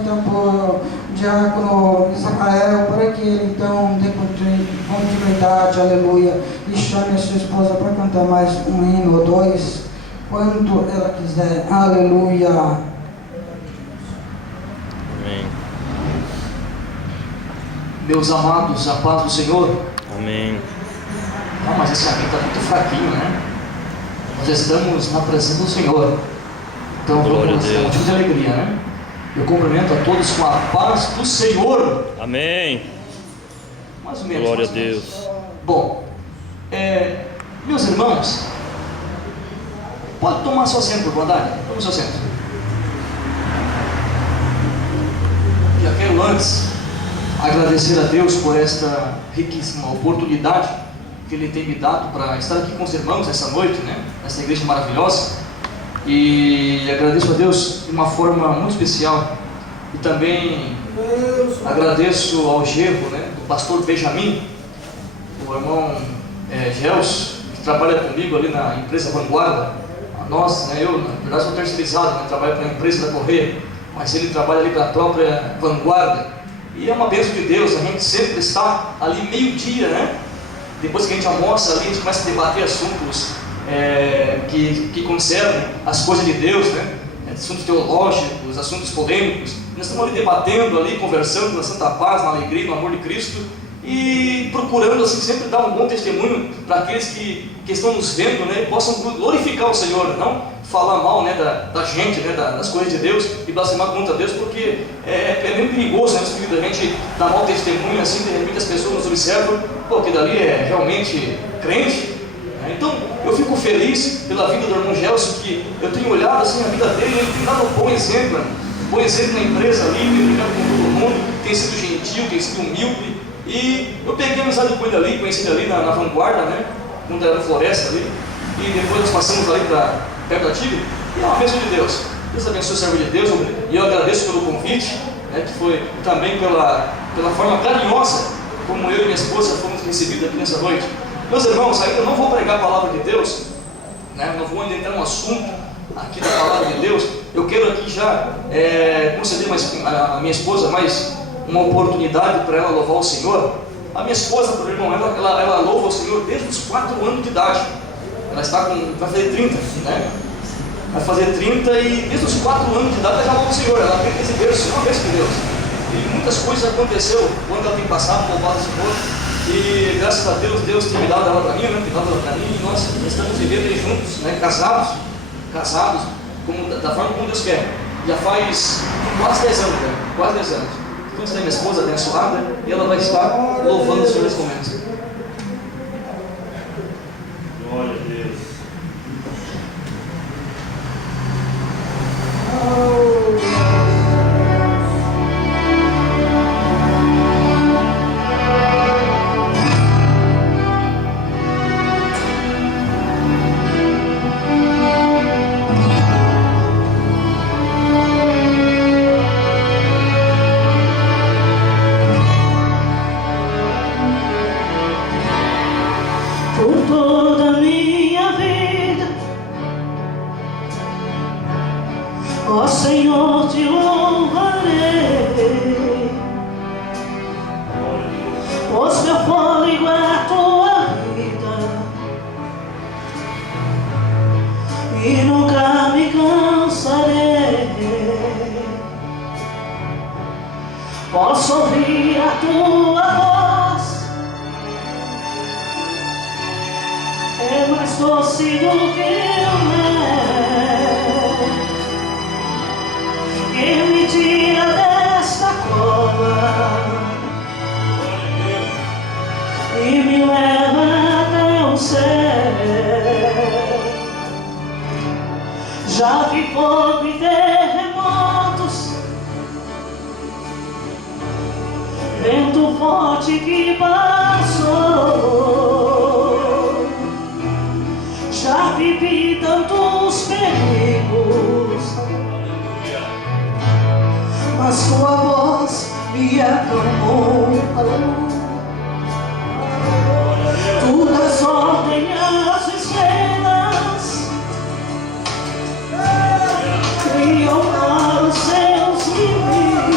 então por diácono Israel, para que ele então dê continuidade, aleluia, e chame a sua esposa para cantar mais um hino ou dois, quanto ela quiser, aleluia. Amém. Meus amados, a paz do Senhor. Amém. Ah, mas esse amém está muito fraquinho, né? Nós estamos na presença do Senhor. Então Glória a vamos ter um Deus. motivo de alegria, né? Eu cumprimento a todos com a paz do Senhor. Amém. Mais ou menos. Glória a mais ou menos. Deus. Bom, meus irmãos, pode tomar seu assento, por bondade? Toma seu assento. Já quero antes agradecer a Deus por esta riquíssima oportunidade que Ele tem me dado para estar aqui com os irmãos essa noite, né? Nessa igreja maravilhosa. E agradeço a Deus de uma forma muito especial. E também agradeço ao genro, né, do pastor Benjamin, o irmão Gelson, que trabalha comigo ali na empresa Vanguarda. Nós, né, eu na verdade sou terceirizado, né, trabalho para a empresa da Correia, mas ele trabalha ali para a própria Vanguarda. E é uma bênção de Deus, a gente sempre está ali meio-dia, né? Depois que a gente almoça ali, a gente começa a debater assuntos que concernem as coisas de Deus, né? Assuntos teológicos, assuntos polêmicos. Nós estamos ali debatendo, ali, conversando na santa paz, na alegria, no amor de Cristo e procurando assim sempre dar um bom testemunho para aqueles que estão nos vendo, né? E possam glorificar o Senhor, não falar mal, né, da gente, né, das coisas de Deus e blasfemar contra Deus, porque é meio perigoso, né, a gente dar mau testemunho assim, de repente as pessoas nos observam, pô, que dali é realmente crente. Então, eu fico feliz pela vida do irmão Gelson, que eu tenho olhado assim a vida dele, ele tem dado um bom exemplo na empresa ali, tem brigado com todo mundo, tem sido gentil, tem sido humilde, e eu peguei amizade com ele ali, conheci ele ali na Vanguarda, né, quando era na Floresta ali, e depois nós passamos ali para perto da Tigre, e é uma bênção de Deus. Deus abençoe o servo de Deus, e eu agradeço pelo convite, né, que foi também pela forma carinhosa como eu e minha esposa fomos recebidos aqui nessa noite. Meus irmãos, ainda não vou pregar a palavra de Deus, né? Não vou ainda entrar no assunto aqui da palavra de Deus. Eu quero aqui já conceder a minha esposa mais uma oportunidade para ela louvar o Senhor. A minha esposa, por irmão, ela louva o Senhor desde os 4 anos de idade. Ela vai fazer 30, né? Vai fazer 30 e desde os 4 anos de idade ela já louva o Senhor. Ela aprende esse berço, uma vez com Deus. E muitas coisas aconteceram quando ela tem passado, louvado o Senhor. E graças a Deus, Deus tem me dado ela para mim, né? Tem dado ela para mim, e nós estamos vivendo aí juntos, né? Casados, da forma como Deus quer. Já faz quase 10 anos, né? Quase 10 anos. Então está minha esposa abençoada e ela vai estar louvando o Senhor nesse momento. Glória a Deus. Por toda a minha vida, ó Senhor, te louvarei, pois meu fôlego é a tua vida e nunca me cansarei. Posso ouvir a tua voz, é mais doce do que o mel, que me tira desta cova e me leva até o céu. Já vi fogo e terremotos, vento forte que passou. Já vivi tantos perigos, mas tua voz me acalmou. Tu das ordem as estrelas, criam para os seus limites.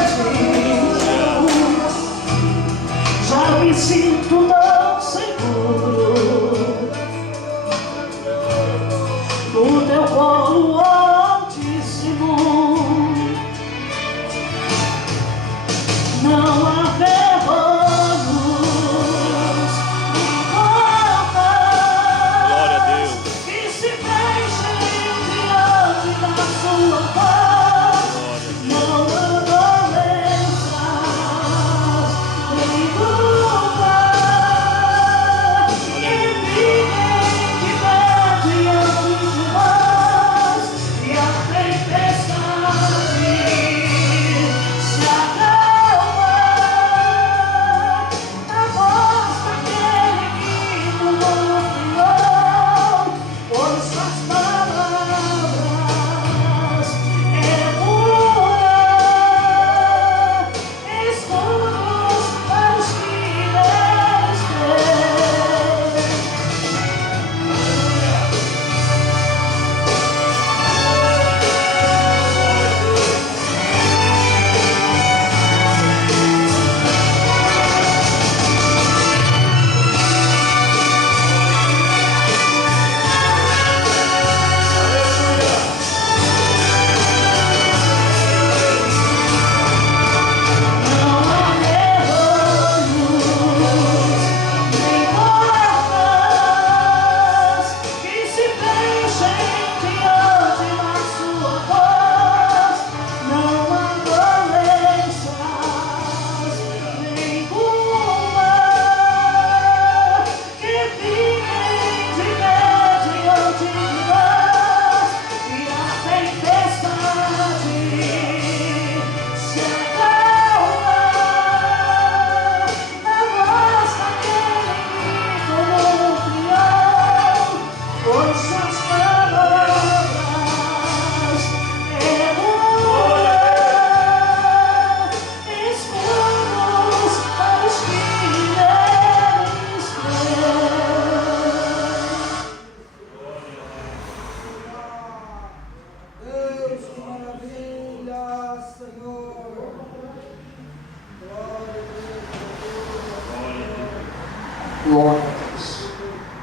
Glória a Deus.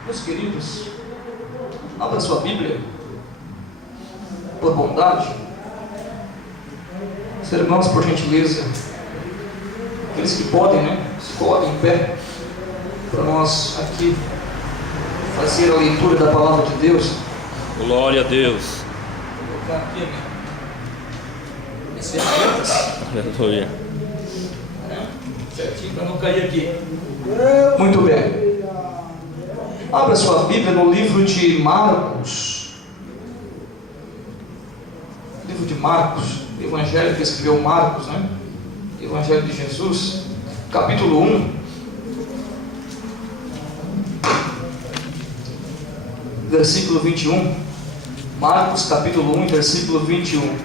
Meus queridos, abra sua Bíblia, por bondade. Os irmãos, por gentileza, aqueles que podem, né, se coloquem em pé, para nós aqui fazer a leitura da palavra de Deus. Glória a Deus. Vou colocar aqui minhas ferramentas, Aleluia. certinho para não cair aqui. Muito bem. Abra sua Bíblia no livro de Marcos. Livro de Marcos, Evangelho que escreveu Marcos, né? Evangelho de Jesus, capítulo 1, versículo 21. Marcos, capítulo 1, versículo 21.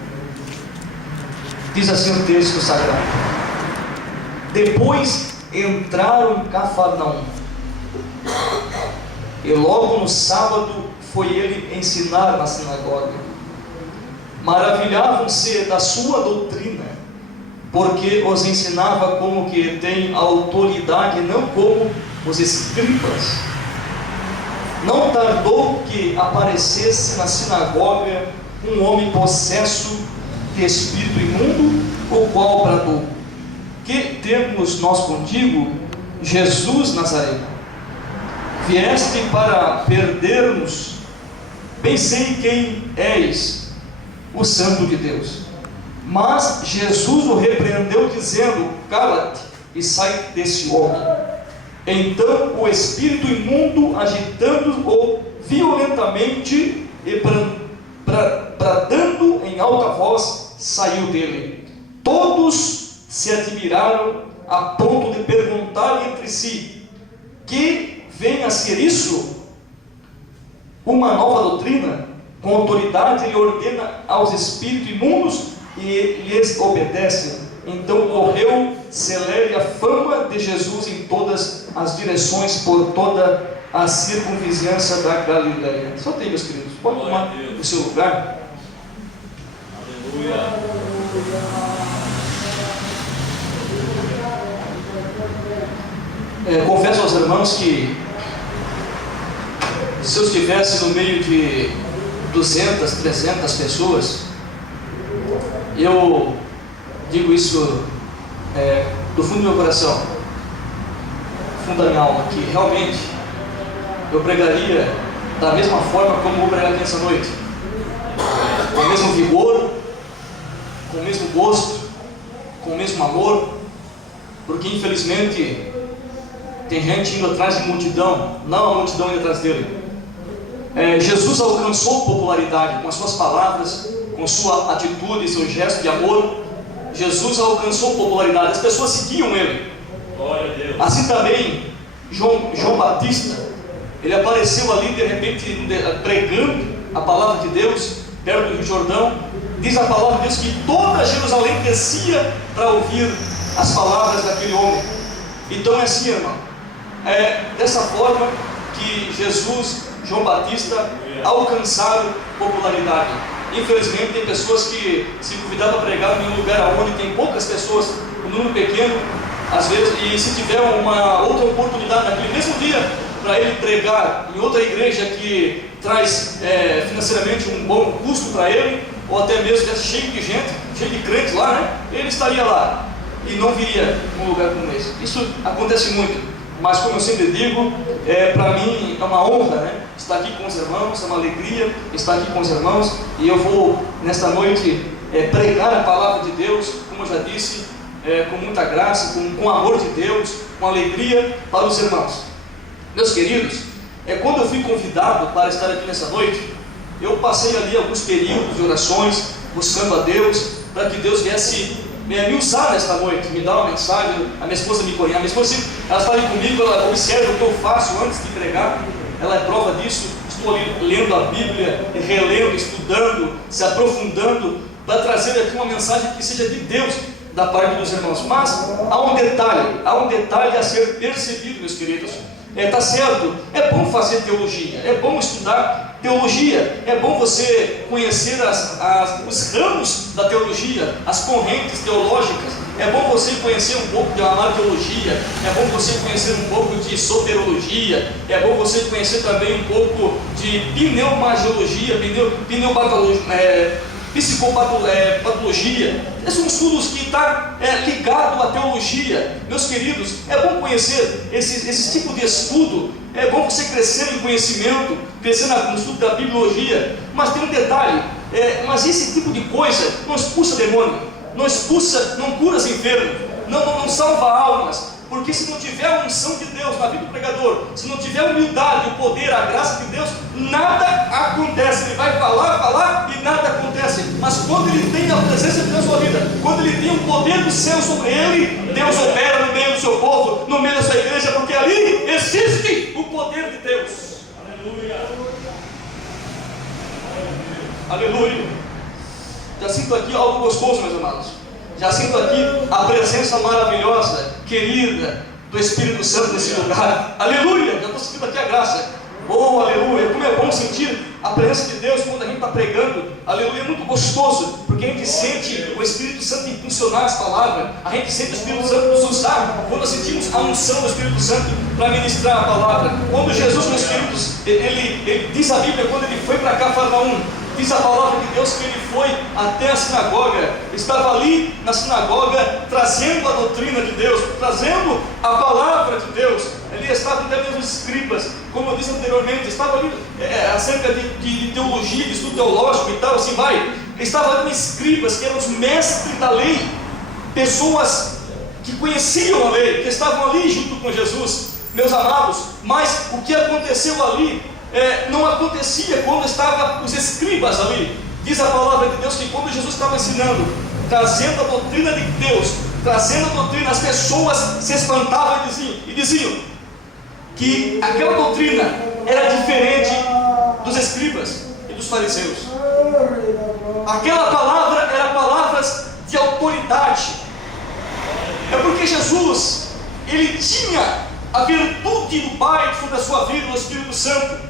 Diz assim o texto sagrado: depois entraram em Cafarnaum, e logo no sábado foi ele ensinar na sinagoga. Maravilhavam-se da sua doutrina, porque os ensinava como que tem autoridade, não como os escribas. Não tardou que aparecesse na sinagoga um homem possesso de espírito imundo, o qual bradou: que temos nós contigo, Jesus Nazareno? Vieste para perder-nos? Bem sei quem és, o Santo de Deus. Mas Jesus o repreendeu, dizendo: cala-te e sai desse homem. Então o espírito imundo, agitando-o violentamente e bradando em alta voz, saiu dele. Todos se admiraram a ponto de perguntar entre si: que vem a ser isso? Uma nova doutrina? Com autoridade ele ordena aos espíritos imundos e lhes obedecem. Então correu celere a fama de Jesus em todas as direções, por toda a circunvizinhança da Galileia. Só tem, meus queridos, pode tomar o seu lugar. Aleluia. Confesso aos irmãos que se eu estivesse no meio de 200, 300 pessoas, eu digo isso do fundo do meu coração, fundo da minha alma, que realmente eu pregaria da mesma forma como vou pregar aqui essa noite, com o mesmo vigor, com o mesmo gosto, com o mesmo amor, porque infelizmente tem gente indo atrás de multidão, não a multidão indo atrás dele. Jesus alcançou popularidade com as suas palavras, com sua atitude, seu gesto de amor. Jesus alcançou popularidade, as pessoas seguiam ele. Glória a Deus. Assim também João Batista, ele apareceu ali de repente pregando a palavra de Deus perto do Rio Jordão. Diz a palavra de Deus que toda Jerusalém descia para ouvir as palavras daquele homem. Então é assim, irmão, dessa forma que Jesus, João Batista alcançaram popularidade. Infelizmente tem pessoas que se convidaram a pregar em um lugar onde tem poucas pessoas, um número pequeno, às vezes, e se tiver uma outra oportunidade naquele mesmo dia para ele pregar em outra igreja que traz financeiramente um bom custo para ele, ou até mesmo que é cheio de gente, cheio de crentes lá, né? Ele estaria lá e não viria num lugar como esse. Isso acontece muito. Mas como eu sempre digo, para mim é uma honra, né, estar aqui com os irmãos, é uma alegria estar aqui com os irmãos, e eu vou nesta noite pregar a palavra de Deus, como eu já disse, com muita graça, com amor de Deus, com alegria para os irmãos. Meus queridos, quando eu fui convidado para estar aqui nessa noite, eu passei ali alguns períodos de orações, buscando a Deus, para que Deus viesse me usar nesta noite, me dar uma mensagem. A minha esposa me conhece, a minha esposa, ela está ali comigo, ela observa o que eu faço antes de pregar, ela é prova disso. Estou ali lendo a Bíblia, relendo, estudando, se aprofundando, para trazer aqui uma mensagem que seja de Deus, da parte dos irmãos. Mas há um detalhe a ser percebido, meus queridos. Tá certo, é bom fazer teologia, é bom estudar teologia, é bom você conhecer os ramos da teologia, as correntes teológicas, É bom você conhecer um pouco de amartiologia, é bom você conhecer um pouco de soterologia, é bom você conhecer também um pouco de pneumagiologia, psicopatologia. Esses são estudos que estão ligados à teologia. Meus queridos, é bom conhecer esse tipo de estudo, é bom você crescer em conhecimento, crescer no estudo da bibliologia. Mas tem um detalhe, mas esse tipo de coisa não expulsa demônio, não cura os enfermos, não salva almas. Porque se não tiver a unção de Deus na vida do pregador, se não tiver a humildade, o poder, a graça de Deus, nada acontece. Ele vai falar e nada acontece. Mas quando ele tem a presença de Deus na sua vida, quando ele tem o poder do céu sobre ele, Deus opera no meio do seu povo, no meio da sua igreja, porque ali existe o poder de Deus. Aleluia. Aleluia. Já sinto aqui algo gostoso, meus amados. Já sinto aqui a presença maravilhosa, querida, do Espírito Santo nesse lugar. Aleluia! Já estou sentindo aqui a graça. Oh, aleluia! Como é bom sentir a presença de Deus quando a gente está pregando. Aleluia! É muito gostoso, porque a gente sente o Espírito Santo impulsionar as palavras. A gente sente o Espírito Santo nos usar. Quando nós sentimos a unção do Espírito Santo para ministrar a palavra. Quando Jesus, meus queridos, ele diz a Bíblia, quando ele foi para Cafarnaum, diz a palavra de Deus que ele foi até a sinagoga, estava ali na sinagoga trazendo a doutrina de Deus, trazendo a palavra de Deus. Ele estava até mesmo os escribas, como eu disse anteriormente, estava ali acerca de teologia, de estudo teológico e tal, assim vai. Estava ali escribas, que eram os mestres da lei, pessoas que conheciam a lei, que estavam ali junto com Jesus, meus amados. Mas o que aconteceu ali não acontecia quando estavam os escribas ali. Diz a palavra de Deus que quando Jesus estava ensinando, trazendo a doutrina de Deus, trazendo a doutrina, as pessoas se espantavam e diziam que aquela doutrina era diferente dos escribas e dos fariseus. Aquela palavra era palavras de autoridade. É porque Jesus, ele tinha a virtude do Pai sobre a sua vida, o Espírito Santo.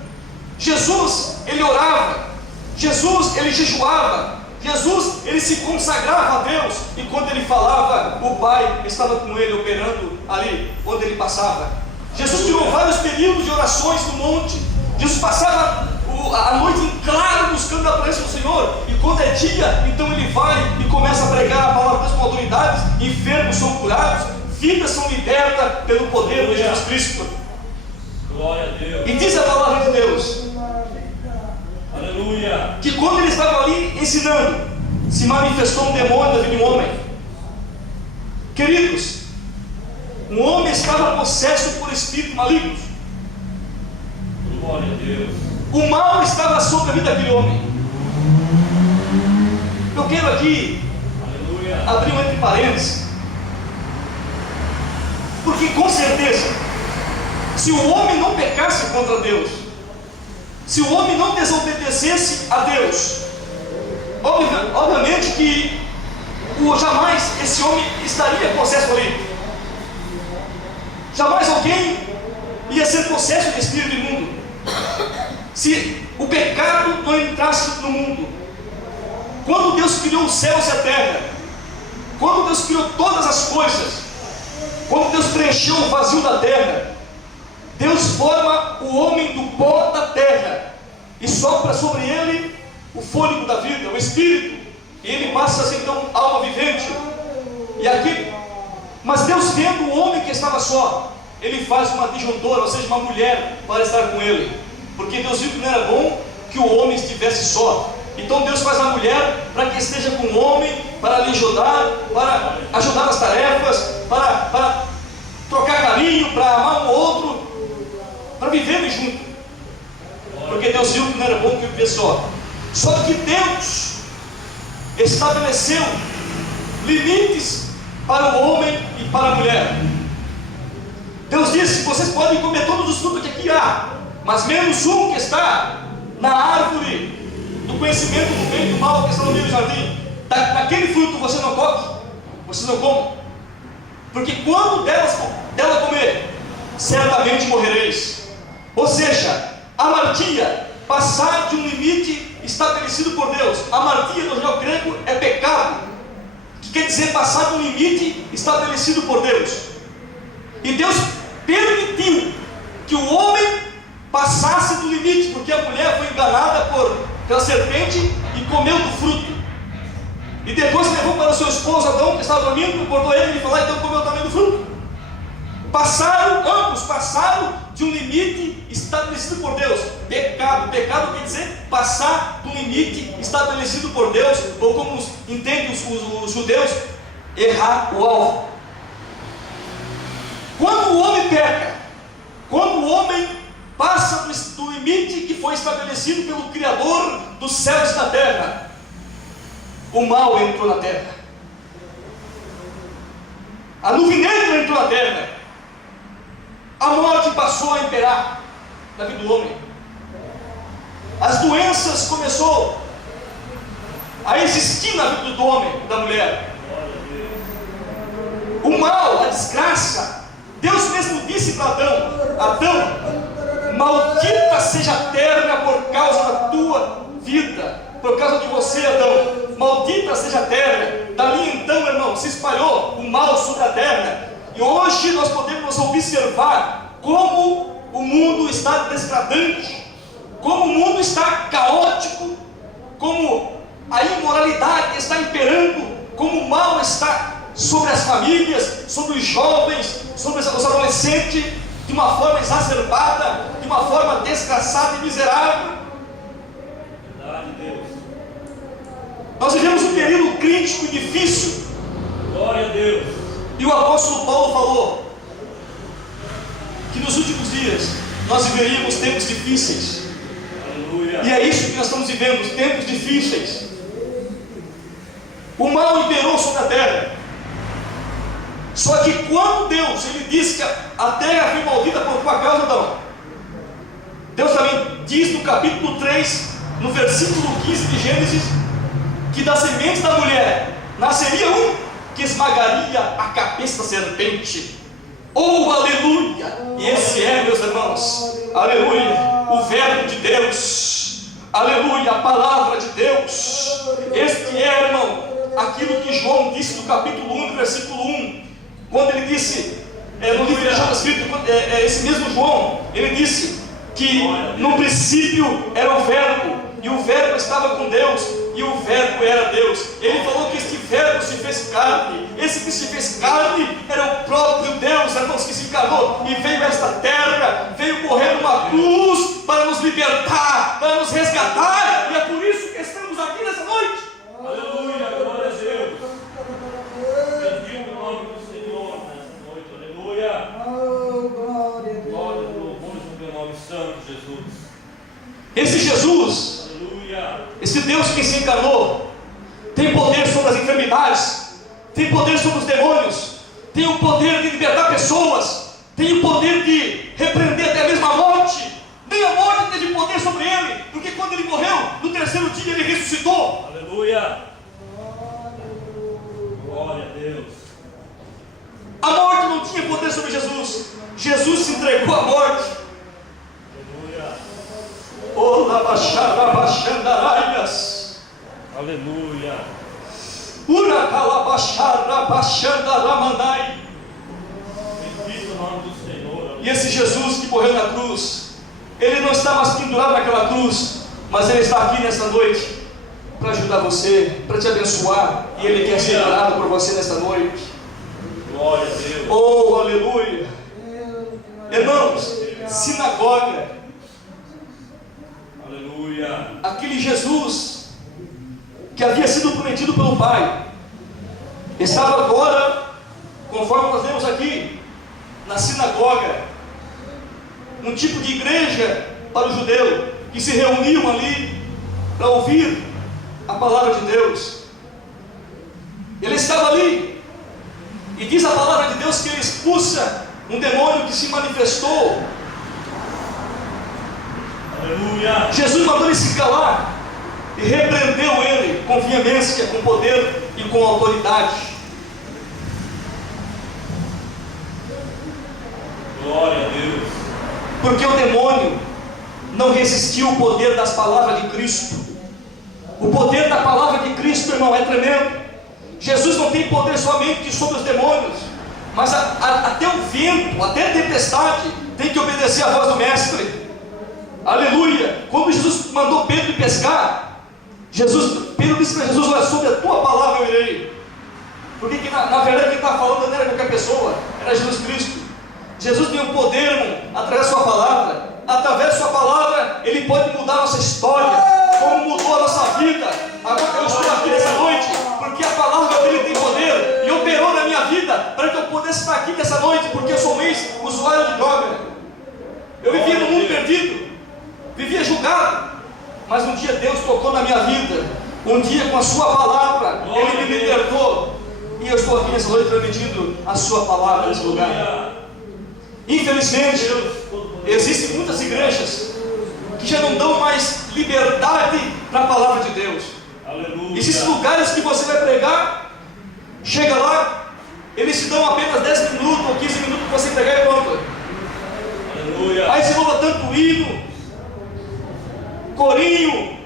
Jesus, ele orava, Jesus, ele jejuava, Jesus, ele se consagrava a Deus, e quando ele falava, o Pai estava com ele, operando ali, onde ele passava. Jesus tirou vários períodos de orações no monte. Jesus passava a noite em claro, buscando a presença do Senhor, e quando é dia, então ele vai e começa a pregar a palavra de Deus com autoridades, enfermos são curados, vidas são libertas pelo poder de Jesus Cristo. Glória a Deus. E diz a palavra de Deus, aleluia, que quando ele estava ali ensinando, se manifestou um demônio na vida de um homem. Queridos, um homem estava possesso por espíritos malignos. glória a Deus. O mal estava sobre a vida daquele homem. Eu quero aqui Aleluia. abrir um entre parênteses, porque com certeza, se o homem não pecasse contra Deus, se o homem não desobedecesse a Deus, obviamente que jamais esse homem estaria possesso ali. Jamais alguém ia ser possesso de espírito imundo, se o pecado não entrasse no mundo. Quando Deus criou os céus e a terra, quando Deus criou todas as coisas, quando Deus preencheu o vazio da terra, Deus forma o homem do pó da terra e sopra sobre ele o fôlego da vida, o espírito, e ele passa a ser então alma vivente. E aqui, mas Deus, vendo o homem que estava só, ele faz uma disjuntora, ou seja, uma mulher para estar com ele, porque Deus viu que não era bom que o homem estivesse só. Então Deus faz a mulher para que esteja com o homem, para lhe ajudar, para ajudar nas tarefas, para trocar carinho, para amar um outro, para viverem junto. Porque Deus viu que não era bom que viver só. Só que Deus estabeleceu limites para o homem e para a mulher. Deus disse: vocês podem comer todos os frutos que aqui há, mas menos um que está na árvore do conhecimento do bem e do mal que está no meio do jardim. Daquele fruto você não toque, você não coma, porque quando dela comer, certamente morrereis. Ou seja, amartia, passar de um limite estabelecido por Deus. Amartia no original grego é pecado, que quer dizer passar do limite estabelecido por Deus. E Deus permitiu que o homem passasse do limite, porque a mulher foi enganada pela serpente e comeu do fruto. E depois levou para o seu esposo Adão, que estava dormindo, acordou ele e falou: então comeu também do fruto. Ambos passaram de um limite estabelecido por Deus. Pecado quer dizer passar do limite estabelecido por Deus, ou como entendem os judeus, errar o alvo. Quando o homem peca, quando o homem passa do limite que foi estabelecido pelo Criador dos céus e da terra, o mal entrou na terra, a nuvem negra entrou na terra, a morte passou a imperar na vida do homem, as doenças começou a existir na vida do homem e da mulher, o mal, a desgraça. Deus mesmo disse para Adão: maldita seja a terra por causa da tua vida, por causa de você, Adão, maldita seja a terra. Dali então, irmão, se espalhou o mal sobre a terra. E hoje nós podemos observar como o mundo está degradante, como o mundo está caótico, como a imoralidade está imperando, como o mal está sobre as famílias, sobre os jovens, sobre os adolescentes, de uma forma exacerbada, de uma forma desgraçada e miserável. Verdade, Deus. Nós vivemos um período crítico e difícil. Glória a Deus. E o apóstolo Paulo falou que nos últimos dias nós viveríamos tempos difíceis. Aleluia. E é isso que nós estamos vivendo, tempos difíceis. O mal imperou sobre a terra. Só que quando Deus, ele disse que a terra foi maldita por tua causa, Adão, Deus também diz no capítulo 3, no versículo 15 de Gênesis, que da semente da mulher nasceria um que esmagaria a cabeça da serpente. Oh, aleluia! E esse é, meus irmãos, aleluia, o verbo de Deus, aleluia, a palavra de Deus. Este é, irmão, aquilo que João disse no capítulo 1, versículo 1, quando ele disse, no livro de João escrito, esse mesmo João, ele disse que no princípio era o verbo, e o verbo estava com Deus, e o verbo era Deus. Ele falou que este verbo se fez carne. Esse que se fez carne era o próprio Deus, irmãos, que se encarnou e veio a esta terra, veio morrer numa cruz para nos libertar, para nos resgatar, e é por isso que estamos aqui nessa noite. Aleluia, glória a Deus. Bendigo o nome do Senhor nesta noite. Aleluia. Oh, glória a Deus. Glória e louvores no teu nome santo, Jesus. Esse Jesus, Aleluia. esse Deus que se encarnou, tem poder sobre as enfermidades, tem poder sobre os demônios, tem o poder de libertar pessoas, tem o poder de repreender até mesmo a morte. Nem a morte teve poder sobre ele, porque quando ele morreu, no terceiro dia ele ressuscitou. Aleluia. Glória a Deus. A morte não tinha poder sobre Jesus. Jesus se entregou à morte. Aleluia. Ola baixara baixandaraias. Aleluia. Uracala baixara baixandaramandai. Bendito o nome do Senhor. E esse Jesus que morreu na cruz, ele não está mais pendurado naquela cruz, mas ele está aqui nessa noite para ajudar você, para te abençoar, e ele quer ser orado por você nesta noite. Glória a Deus. Oh, aleluia. Irmãos, sinagoga, Aleluia. aquele Jesus que havia sido prometido pelo Pai, estava agora, conforme nós vemos aqui, na sinagoga, um tipo de igreja para o judeu, que se reuniam ali para ouvir a palavra de Deus. Ele estava ali, e diz a palavra de Deus que ele expulsa um demônio que se manifestou. Aleluia. Jesus mandou ele se calar e repreendeu ele com veemência, com poder e com autoridade. Glória a Deus. Porque o demônio não resistiu ao poder das palavras de Cristo. O poder da palavra de Cristo, irmão, é tremendo. Jesus não tem poder somente sobre os demônios, mas até o vento, até a tempestade tem que obedecer à voz do Mestre. Aleluia! Quando Jesus mandou Pedro pescar, Pedro disse para Jesus: olha, sobre a tua palavra eu irei. Porque na verdade quem está falando não era qualquer pessoa, era Jesus Cristo. Jesus tem o poder, irmão, através da sua palavra. Através da sua palavra, Ele pode mudar a nossa história, como mudou a nossa vida. Agora eu estou aqui nessa noite, porque a palavra dele tem poder, e operou na minha vida, para que eu pudesse estar aqui nessa noite, porque eu sou um ex-usuário de droga. Eu vivia no mundo perdido, vivia julgado, mas um dia Deus tocou na minha vida. Um dia com a sua palavra, Ele me libertou, e eu estou aqui nessa noite transmitindo a sua palavra nesse lugar. Infelizmente, existem muitas igrejas que já não dão mais liberdade para a palavra de Deus. Aleluia. Existem lugares que você vai pregar, chega lá, eles te dão apenas 10 minutos ou 15 minutos para você pregar e pronto. Aleluia. Aí se louva tanto hino, corinho,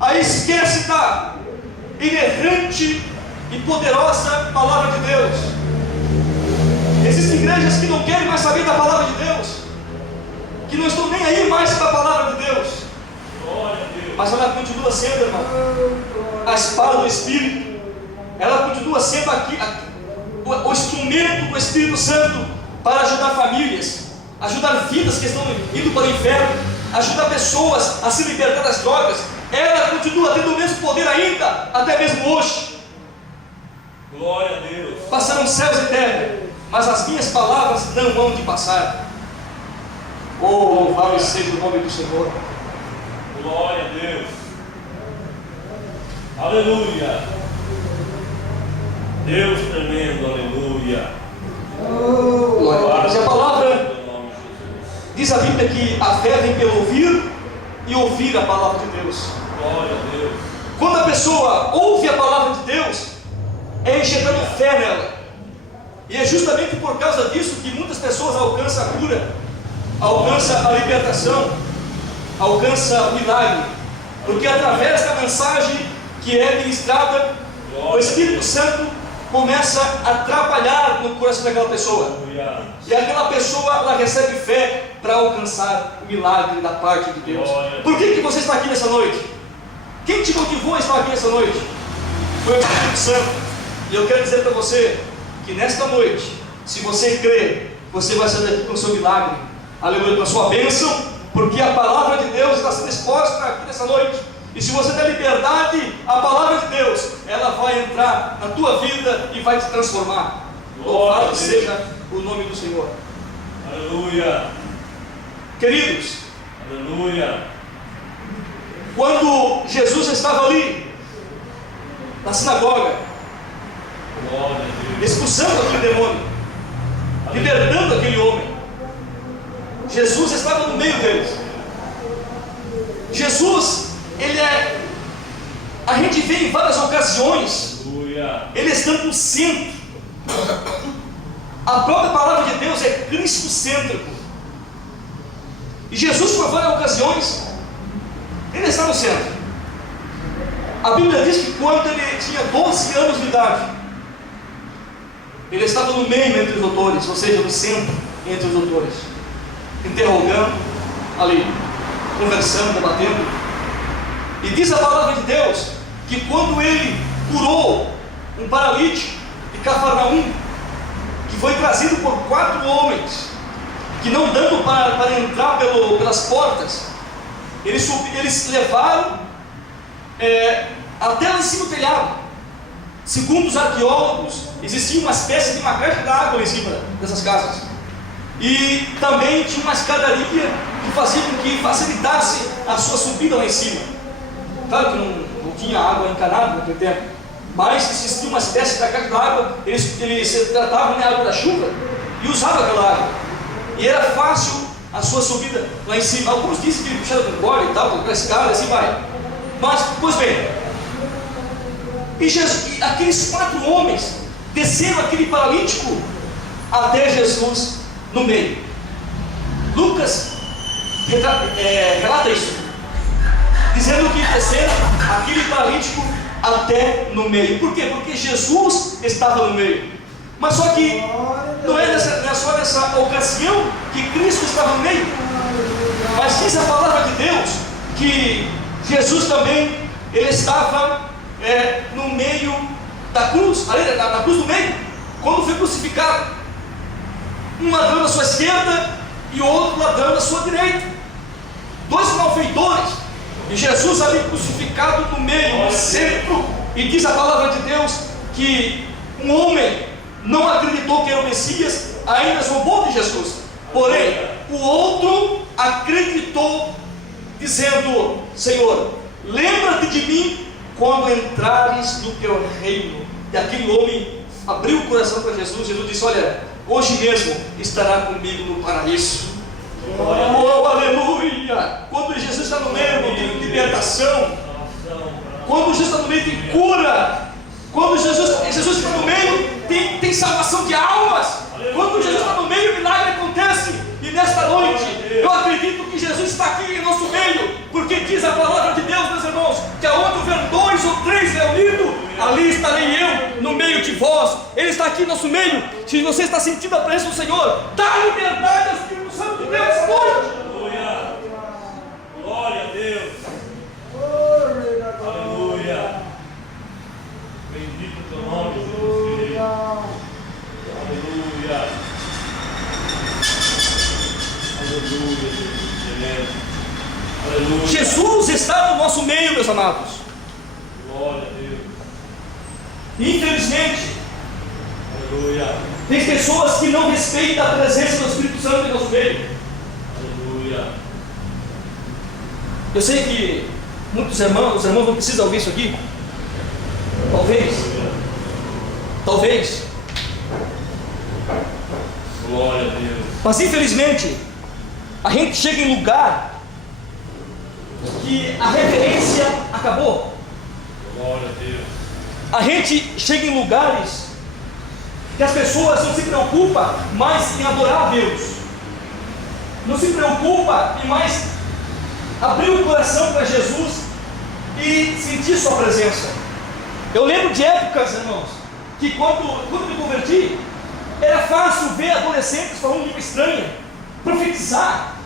aí esquece da inerrante e poderosa palavra de Deus. Existem igrejas que não querem mais saber da palavra de Deus, que não estão nem aí mais para a palavra de Deus, mas ela continua sendo, irmão, a espada do Espírito. Ela continua sendo o instrumento do Espírito Santo para ajudar famílias, ajudar vidas que estão indo para o inferno, ajudar pessoas a se libertar das drogas. Ela continua tendo o mesmo poder ainda, até mesmo hoje. Glória a Deus. Passaram céus e terra, mas as minhas palavras não vão de passar. Oh, louvado seja o nome do Senhor. Glória a Deus. Aleluia. Deus tremendo, aleluia. Glória a Deus. E a palavra, Em nome de Jesus. diz a Bíblia que a fé vem pelo ouvir e ouvir a palavra de Deus. Glória a Deus. Quando a pessoa ouve a palavra de Deus, é enxergando fé nela. E é justamente por causa disso que muitas pessoas alcançam a cura, alcançam a libertação, alcançam o milagre. Porque através da mensagem que é ministrada, o Espírito Santo começa a trabalhar no coração daquela pessoa. Aleluia. E aquela pessoa, ela recebe fé para alcançar o milagre da parte de Deus. Por que você está aqui nessa noite? Quem te motivou a estar aqui nessa noite? Foi o Espírito Santo. E eu quero dizer para você que nesta noite, se você crer, você vai sair daqui com o seu milagre, aleluia, com a sua bênção, porque a palavra de Deus está sendo exposta aqui nessa noite. E se você der liberdade à palavra de Deus, ela vai entrar na tua vida e vai te transformar. Louvado seja o nome do Senhor. Aleluia. Queridos, Aleluia. quando Jesus estava ali na sinagoga, Glória a Deus. expulsando aquele demônio, libertando aquele homem, Jesus estava no meio deles. Jesus, a gente vê em várias ocasiões, Aleluia. ele estando no centro. A própria palavra de Deus é Cristo-cêntrico. E Jesus, por várias ocasiões, ele está no centro. A Bíblia diz que quando ele tinha 12 anos de idade, ele estava no meio entre os doutores, ou seja, no centro entre os doutores, interrogando ali, conversando, debatendo. E diz a palavra de Deus que quando ele curou um paralítico de Cafarnaum, que foi trazido por 4 homens, que não dando para entrar pelas portas, eles levaram até lá em cima do telhado. Segundo os arqueólogos, existia uma espécie de uma caixa d'água em cima dessas casas. E também tinha uma escadaria que fazia com que facilitasse a sua subida lá em cima. Claro que não tinha água encanada naquele tempo, mas existia uma espécie da caixa d'água. Eles tratavam a água da chuva e usavam aquela água. E era fácil a sua subida lá em cima. Alguns dizem que ele puxava com corda e tal, com a escada, assim vai. Mas, pois bem, e aqueles 4 homens desceram aquele paralítico até Jesus no meio. Lucas relata isso, dizendo que desceram aquele paralítico até no meio. Por quê? Porque Jesus estava no meio. Mas só que não é só nessa ocasião que Cristo estava no meio. Mas diz a palavra de Deus que Jesus também, ele estava no meio da cruz, ali na cruz do meio, quando foi crucificado. Um ladrão à sua esquerda e outro ladrão à sua direita. Dois malfeitores. E Jesus ali crucificado no meio, no centro. E diz a palavra de Deus que um homem não acreditou que era o Messias, ainda zombou de Jesus. Porém, o outro acreditou, dizendo: Senhor, lembra-te de mim quando entrares no teu reino. E aquele homem abriu o coração para Jesus. Jesus disse: olha, hoje mesmo estará comigo no paraíso. Oh, aleluia! Quando Jesus está no meio, tem libertação. Quando Jesus está no meio, tem cura. Quando Jesus está no meio, tem salvação de almas. Quando Jesus está no meio, o milagre acontece. E nesta noite, eu acredito que Jesus está aqui em nosso meio, porque diz a palavra de Deus, meus irmãos, que aonde houver 2 ou 3 reunidos, ali estarei eu no meio de vós. Ele está aqui em nosso meio. Se você está sentindo a presença do Senhor, dá liberdade ao Espírito Santo de Deus hoje. Aleluia. Glória a Deus. Aleluia. Bendito o teu nome, Jesus querido. Aleluia. Aleluia, Jesus. Aleluia. Jesus está no nosso meio, meus amados. Glória a Deus. Infelizmente, Aleluia. tem pessoas que não respeitam a presença do Espírito Santo em nosso meio. Aleluia. Eu sei que muitos irmãos, os irmãos não precisam ouvir isso aqui. Talvez. Glória a Deus. Mas infelizmente, a gente chega em lugar que a reverência acabou. Glória a Deus. A gente chega em lugares que as pessoas não se preocupam mais em adorar a Deus, não se preocupa em mais abrir o coração para Jesus e sentir sua presença. Eu lembro de épocas, irmãos, que quando me converti, era fácil ver adolescentes falando língua estranha, profetizar.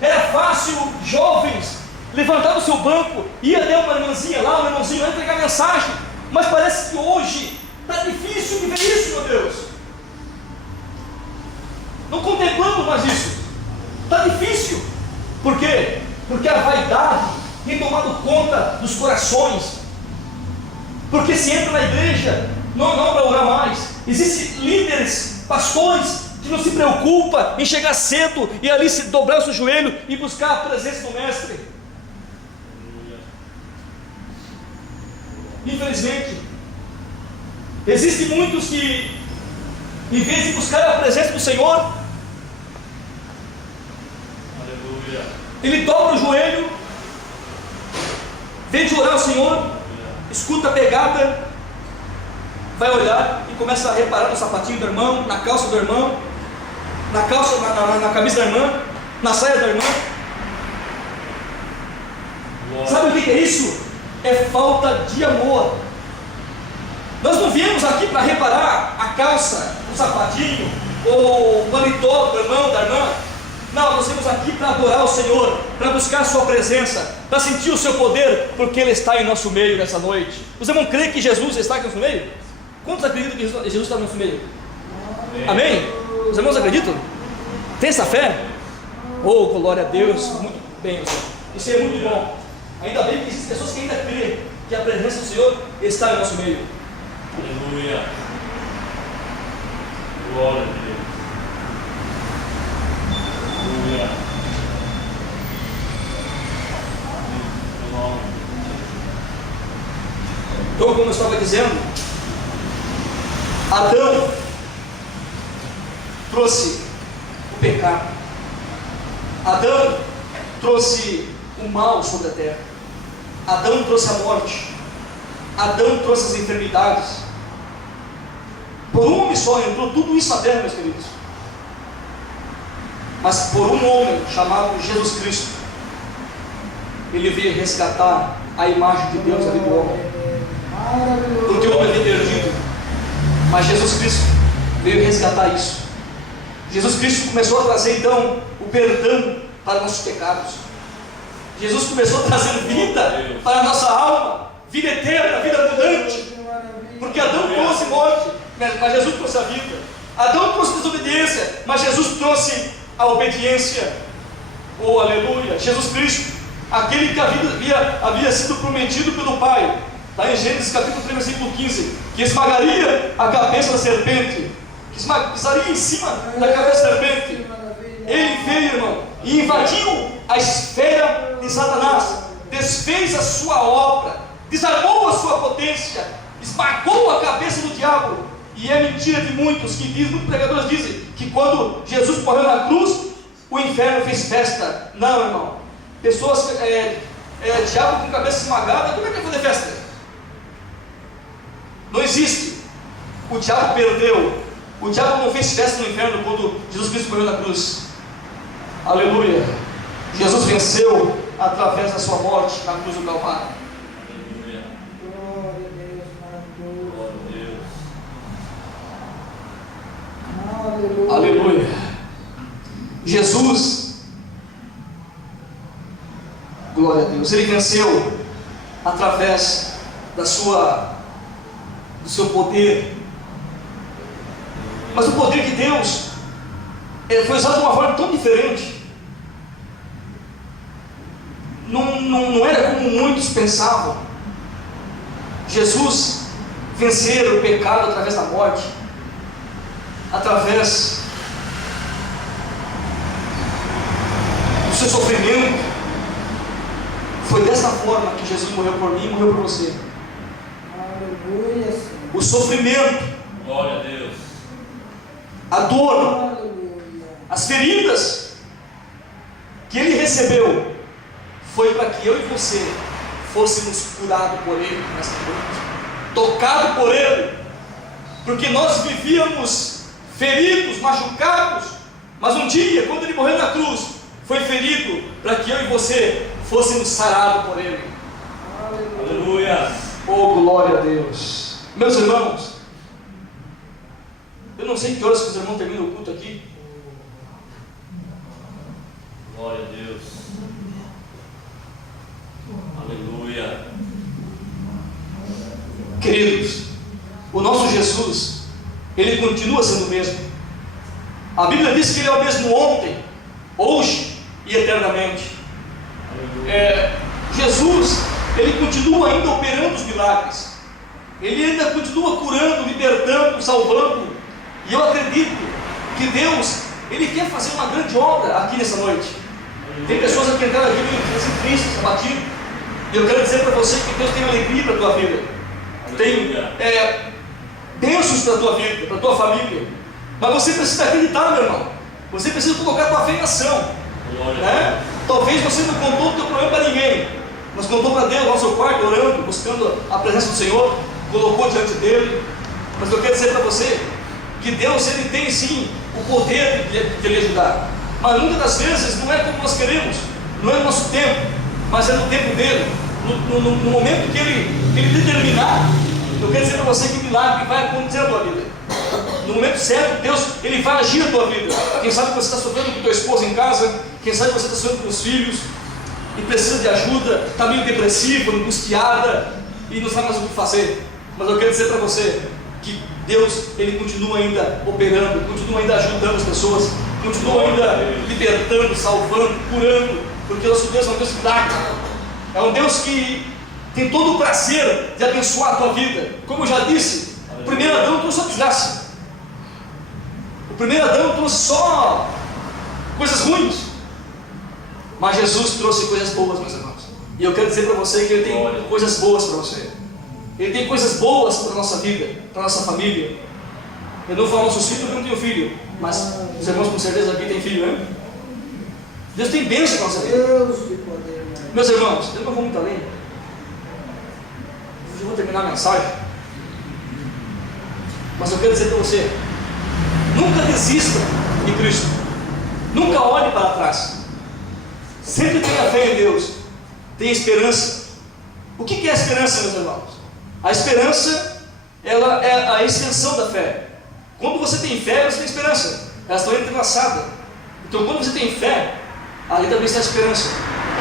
Era fácil jovens levantar do seu banco, ir até uma irmãzinha lá, um irmãozinho lá, entregar mensagem. Mas parece que hoje está difícil de ver isso, meu Deus. Não contemplamos mais isso. Está difícil. Por quê? Porque a vaidade tem tomado conta dos corações. Porque se entra na igreja, não para orar mais. Existem líderes, pastores, que não se preocupam em chegar cedo e ali se dobrar o seu joelho e buscar a presença do Mestre. Infelizmente, existem muitos que, em vez de buscar a presença do Senhor, Aleluia. ele dobra o joelho, vem de orar ao Senhor, escuta a pegada, vai olhar e começa a reparar no sapatinho do irmão, na calça do irmão, na camisa da irmã, na saia da irmã. Glória. Sabe o que é isso? É falta de amor. Nós não viemos aqui para reparar a calça, o sapatinho, ou o paletó do irmão, da irmã. Não, nós viemos aqui para adorar o Senhor, para buscar a sua presença, para sentir o seu poder, porque Ele está em nosso meio nessa noite. Os irmãos creem que Jesus está aqui no nosso meio? Quantos acreditam que Jesus está no nosso meio? Amém? Os irmãos acreditam? Tem essa fé? Oh, glória a Deus. Muito bem, Senhor. Isso é muito bom. Ainda bem que existem pessoas que ainda creem que a presença do Senhor está em nosso meio. Aleluia. Glória a Deus. Aleluia. Teu nome. Então, como eu estava dizendo, Adão trouxe o pecado. Adão trouxe o mal sobre a terra. Adão trouxe a morte. Adão trouxe as enfermidades. Por um homem só entrou tudo isso na terra, meus queridos. Mas por um homem chamado Jesus Cristo, Ele veio resgatar a imagem de Deus ali do homem. porque o homem havia perdido. Mas Jesus Cristo veio resgatar isso. Jesus Cristo começou a trazer então o perdão para nossos pecados. Jesus começou a trazer vida para a nossa alma, vida eterna, vida abundante. Porque Adão trouxe morte, mas Jesus trouxe a vida. Adão trouxe desobediência, mas Jesus trouxe a obediência. Oh, aleluia! Jesus Cristo, aquele que havia sido prometido pelo Pai, está em Gênesis capítulo 3, versículo 15, que esmagaria a cabeça da serpente, que pisaria em cima da cabeça da serpente. Ele veio, irmão, e invadiu a esfera de Satanás, desfez a sua obra, desarmou a sua potência, esmagou a cabeça do diabo. E é mentira de muitos muitos pregadores dizem que quando Jesus morreu na cruz, o inferno fez festa. Não, irmão. Pessoas, diabo com cabeça esmagada, como é que vai fazer festa? Não existe. O diabo perdeu. O diabo não fez festa no inferno quando Jesus Cristo morreu na cruz. Aleluia. Jesus venceu através da sua morte na cruz do Calvário. Aleluia. Jesus, glória a Deus, ele venceu através do seu poder. Mas o poder de Deus foi usado de uma forma tão diferente. Não era como muitos pensavam. Jesus vencer o pecado através da morte, através do seu sofrimento. Foi dessa forma que Jesus morreu por mim e morreu por você. Aleluia. O sofrimento, Glória a Deus. a dor, Aleluia. as feridas que ele recebeu, foi para que eu e você fôssemos curados por ele nessa noite, tocados por ele, porque nós vivíamos feridos, machucados, mas um dia, quando ele morreu na cruz, foi ferido para que eu e você fôssemos sarados por ele. Aleluia. Oh, glória a Deus. Meus irmãos, eu não sei que horas que os irmãos terminam o culto aqui. Glória a Deus. Aleluia. Queridos, o nosso Jesus, ele continua sendo o mesmo. A Bíblia diz que ele é o mesmo ontem, hoje e eternamente. Jesus, ele continua ainda operando os milagres. Ele ainda continua curando, libertando, salvando. E eu acredito que Deus, ele quer fazer uma grande obra aqui nessa noite. Tem pessoas que entraram aqui meio tristes, abatidas. E eu quero dizer para você que Deus tem alegria para a tua vida. Tem bênçãos para a tua vida, para a tua família. Mas você precisa acreditar, meu irmão. Você precisa colocar a tua fé em ação, né? Talvez você não contou o teu problema para ninguém, mas contou para Deus lá no seu quarto, orando, buscando a presença do Senhor, colocou diante dele. Mas eu quero dizer para você que Deus, ele tem sim o poder de lhe ajudar, mas muitas das vezes não é como nós queremos, não é no nosso tempo, mas é no tempo dele, no momento que ele determinar. Eu quero dizer para você que o milagre vai acontecer na tua vida. No momento certo, Deus, ele vai agir na tua vida. Quem sabe você está sofrendo com tua esposa em casa, quem sabe você está sofrendo com os filhos e precisa de ajuda, está meio depressiva, angustiada e não sabe mais o que fazer. Mas eu quero dizer para você que Deus, ele continua ainda operando, continua ainda ajudando as pessoas, continua ainda libertando, salvando, curando, porque nosso Deus é um Deus que dá. É um Deus que tem todo o prazer de abençoar a tua vida. Como eu já disse, o primeiro Adão trouxe só desgraça. O primeiro Adão trouxe só coisas ruins. Mas Jesus trouxe coisas boas, meus irmãos. E eu quero dizer para você que Ele tem coisas boas para você. Ele tem coisas boas para a nossa vida, para a nossa família. Eu não falo nossos filhos porque eu não tenho filho, mas os irmãos com certeza aqui têm filho, né? Deus tem bênção na nossa vida. Meus irmãos, eu não vou muito além. Eu vou terminar a mensagem. Mas eu quero dizer para você: nunca desista de Cristo. Nunca olhe para trás. Sempre tenha fé em Deus. Tenha esperança. O que é a esperança, meus irmãos? A esperança, ela é a extensão da fé. Quando você tem fé, você tem esperança. Elas estão entrelaçadas. Então, quando você tem fé, ali também está a esperança.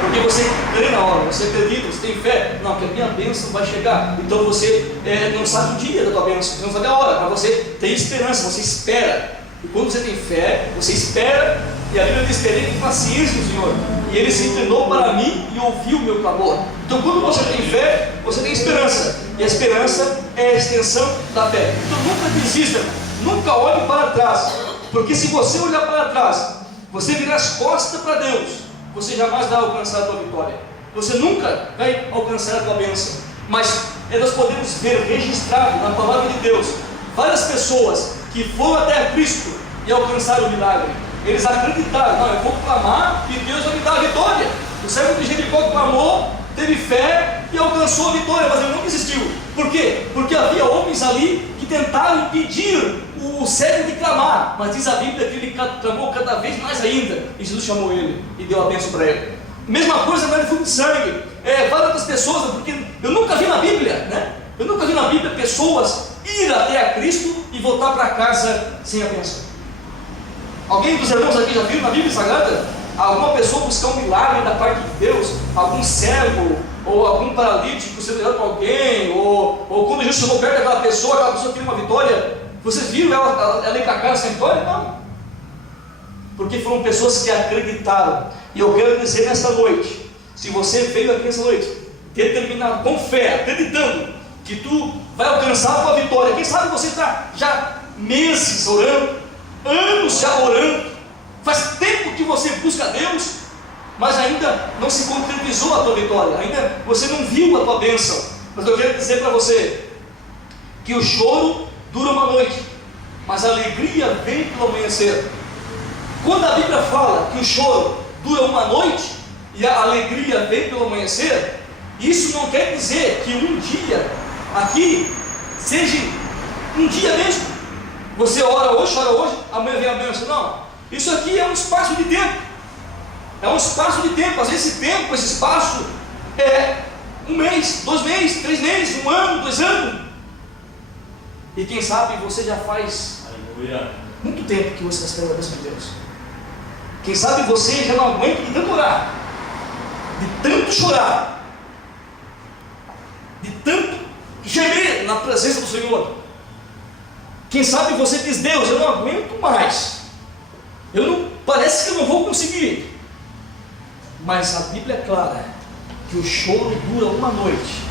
Porque você crê na hora, você acredita, você tem fé. Não, que a minha bênção vai chegar. Então você não sabe o dia da tua bênção, você não sabe a hora, mas você tem esperança, você espera. E quando você tem fé, você espera. E a Bíblia diz: esperei com paciência o Senhor, e Ele se inclinou para mim e ouviu o meu clamor. Então, quando você tem fé, você tem esperança. E a esperança é a extensão da fé. Então, nunca desista, nunca olhe para trás. Porque se você olhar para trás, você virar as costas para Deus, você jamais vai alcançar a tua vitória. Você nunca vai alcançar a tua bênção. Mas nós podemos ver registrado na palavra de Deus várias pessoas que foram até Cristo e alcançaram o milagre. Eles acreditaram: não, eu vou clamar e Deus vai me dar a vitória. O servo de Jericó clamou, teve fé e alcançou a vitória, mas ele não desistiu. Por quê? Porque havia homens ali que tentaram impedir o cego de clamar, mas diz a Bíblia que ele clamou cada vez mais ainda, e Jesus chamou ele e deu a bênção para ele. Mesma coisa no fluxo de sangue. Várias outras pessoas, porque eu nunca vi na Bíblia, né? Eu nunca vi na Bíblia pessoas ir até a Cristo e voltar para casa sem a bênção. Alguém dos irmãos aqui já viu na Bíblia Sagrada alguma pessoa buscar um milagre da parte de Deus? Algum cego, ou algum paralítico sendo levado para alguém, ou quando Jesus chegou perto daquela pessoa teve uma vitória? Vocês viram ela ir para casa sem vitória? Não. Porque foram pessoas que acreditaram. E eu quero dizer nesta noite, se você veio aqui nessa noite determinado, com fé, acreditando que tu vai alcançar a tua vitória, quem sabe você está já meses orando, anos já orando, faz tempo que você busca a Deus, mas ainda não se concretizou a tua vitória, ainda você não viu a tua bênção. Mas eu quero dizer para você que o choro dura uma noite, mas a alegria vem pelo amanhecer. Quando a Bíblia fala que o choro dura uma noite e a alegria vem pelo amanhecer, isso não quer dizer que um dia aqui seja um dia mesmo. Você ora hoje, amanhã vem a bênção. Não, isso aqui é um espaço de tempo. É um espaço de tempo. Às vezes esse tempo, esse espaço é 1 mês, 2 meses, 3 meses, 1 ano, 2 anos. E quem sabe você já faz muito tempo que você está esperando a bênção de Deus. Quem sabe você já não aguenta de tanto orar, de tanto chorar, de tanto gemer na presença do Senhor. Quem sabe você diz: Deus, eu não aguento mais, parece que eu não vou conseguir. Mas a Bíblia é clara que o choro dura uma noite,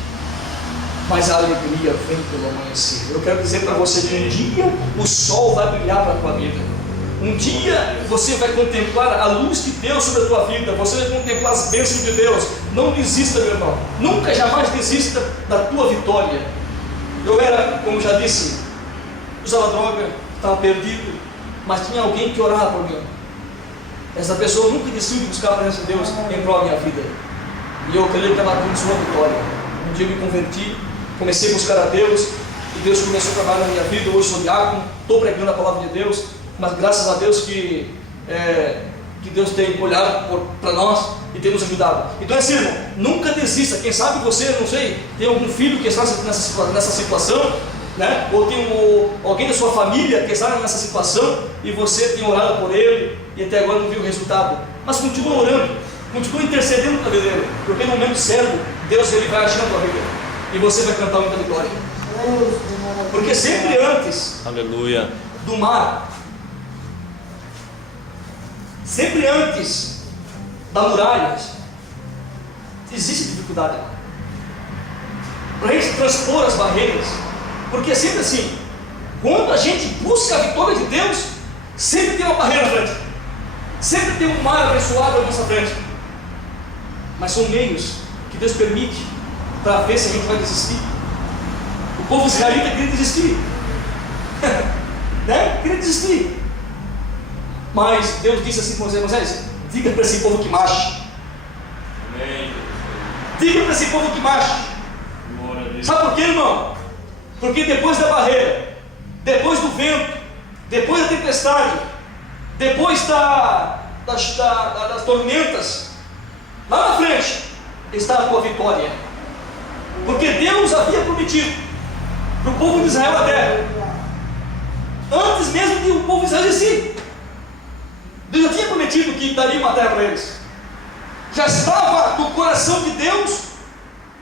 mas a alegria vem pelo amanhecer. Eu quero dizer para você que um dia o sol vai brilhar para a tua vida. Um dia você vai contemplar a luz de Deus sobre a tua vida, você vai contemplar as bênçãos de Deus. Não desista, meu irmão, nunca jamais desista da tua vitória. Eu era, como já disse, usava droga, estava perdido, mas tinha alguém que orava por mim. Essa pessoa nunca desistiu de buscar a presença de Deus em prol da minha vida, e eu creio que ela alcançou a vitória. Um dia eu me converti, comecei a buscar a Deus, e Deus começou a trabalhar na minha vida. Hoje sou diácono, estou pregando a palavra de Deus, mas graças a Deus que Deus tem olhado para nós e tem nos ajudado. Então é assim, irmão, nunca desista. Quem sabe você, não sei, tem algum filho que está nessa situação, né? Ou tem alguém da sua família que está nessa situação e você tem orado por ele e até agora não viu o resultado. Mas continua orando, continua intercedendo pela vida dele, porque no momento certo Deus ele vai agir na tua vida e você vai cantar muita vitória. Porque sempre antes do mar, sempre antes da muralha, existe dificuldade para a gente transpor as barreiras. Porque é sempre assim, quando a gente busca a vitória de Deus, sempre tem uma barreira na frente, sempre tem um mar abençoado na nossa frente. Mas são meios que Deus permite para ver se a gente vai desistir. O povo israelita queria desistir, né? Queria desistir. Mas Deus disse assim com Moisés: diga para esse povo que marche. Diga para esse povo que marche. Sabe por quê, irmão? Porque depois da barreira, depois do vento, depois da tempestade, depois das tormentas, lá na frente está a tua vitória. Porque Deus havia prometido para o povo de Israel a terra, antes mesmo de o povo de Israel existir. Deus já tinha prometido que daria uma terra para eles. Já estava no coração de Deus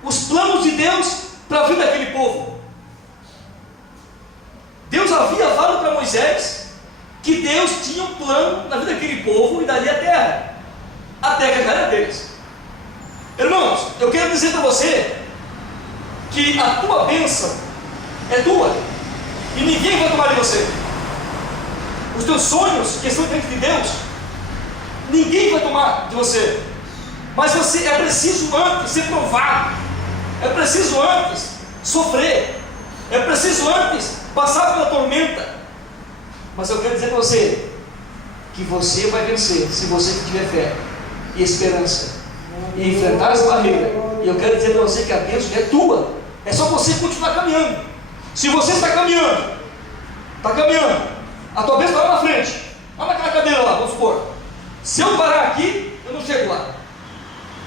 os planos de Deus para a vida daquele povo. Deus havia falado para Moisés que Deus tinha um plano na vida daquele povo e daria a terra que era deles. Irmãos, eu quero dizer para você que a tua bênção é tua e ninguém vai tomar de você. Os teus sonhos que estão dentro de Deus, ninguém vai tomar de você. Mas você é preciso antes ser provado, é preciso antes sofrer, é preciso antes passar pela tormenta. Mas eu quero dizer para você que você vai vencer se você tiver fé e esperança e enfrentar essa barreira. E eu quero dizer para você que a bênção é tua. É só você continuar caminhando. Se você está caminhando, a tua bênção vai lá na frente, lá naquela cadeira lá, vamos supor. Se eu parar aqui, eu não chego lá.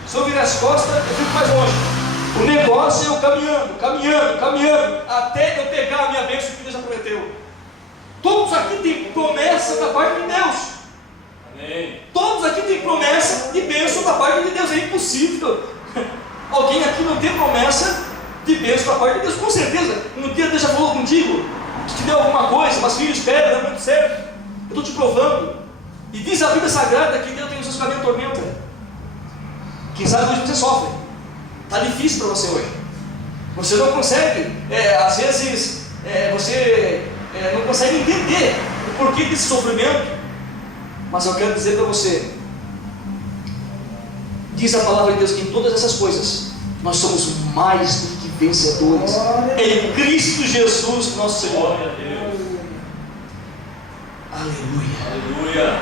Se eu virar as costas, eu fico mais longe. O negócio é eu caminhando, até eu pegar a minha bênção que Deus já prometeu. Todos aqui têm promessa da parte de Deus. Amém. Todos aqui têm promessa de bênção da parte de Deus. É impossível alguém aqui não ter promessa de bênção da parte de Deus. Com certeza, um dia Deus já falou contigo, que te deu alguma coisa, mas filho, espera, dá muito certo. Eu estou te provando. E diz a Bíblia Sagrada que Deus tem os seus caminhos tormenta. Quem sabe hoje você sofre. Está difícil para você hoje. Você não consegue, às vezes, você não consegue entender o porquê desse sofrimento. Mas eu quero dizer para você, diz a palavra de Deus que em todas essas coisas nós somos mais do que vencedores em Cristo Jesus nosso Senhor. Glória a Deus. Aleluia. Aleluia.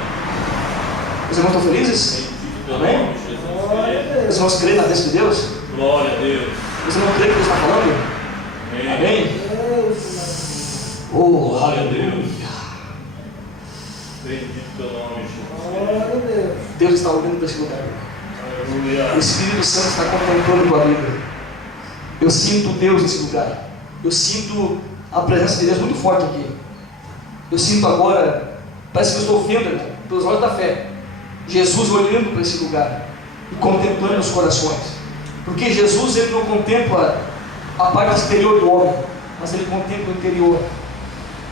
Os irmãos estão felizes? Bendito teu Amém? nome, Jesus. Os irmãos creem na bênção de Deus? Glória a Deus. Os irmãos creem que Deus está falando? Amém. Amém? Oh, Glória a aleluia. Deus. Bendito teu nome, Jesus. Deus está olhando para esse lugar. O Aleluia. Espírito Santo está contemplando tua vida. Eu sinto Deus nesse lugar. Eu sinto a presença de Deus muito forte aqui. Eu sinto agora, parece que eu estou vendo pelos olhos da fé, Jesus olhando para esse lugar e contemplando os corações. Porque Jesus, ele não contempla a parte exterior do homem, mas ele contempla o interior.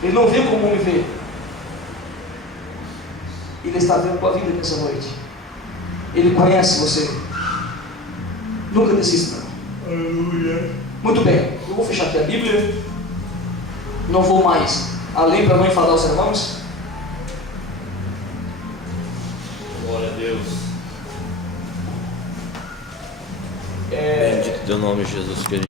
Ele não vê como o homem vê. Ele está vendo a tua vida nessa noite. Ele conhece você. Nunca desista. Aleluia. Muito bem, eu vou fechar aqui a Bíblia. Não vou mais além para não enfadar os irmãos. Glória a Deus. Bendito teu nome, Jesus querido.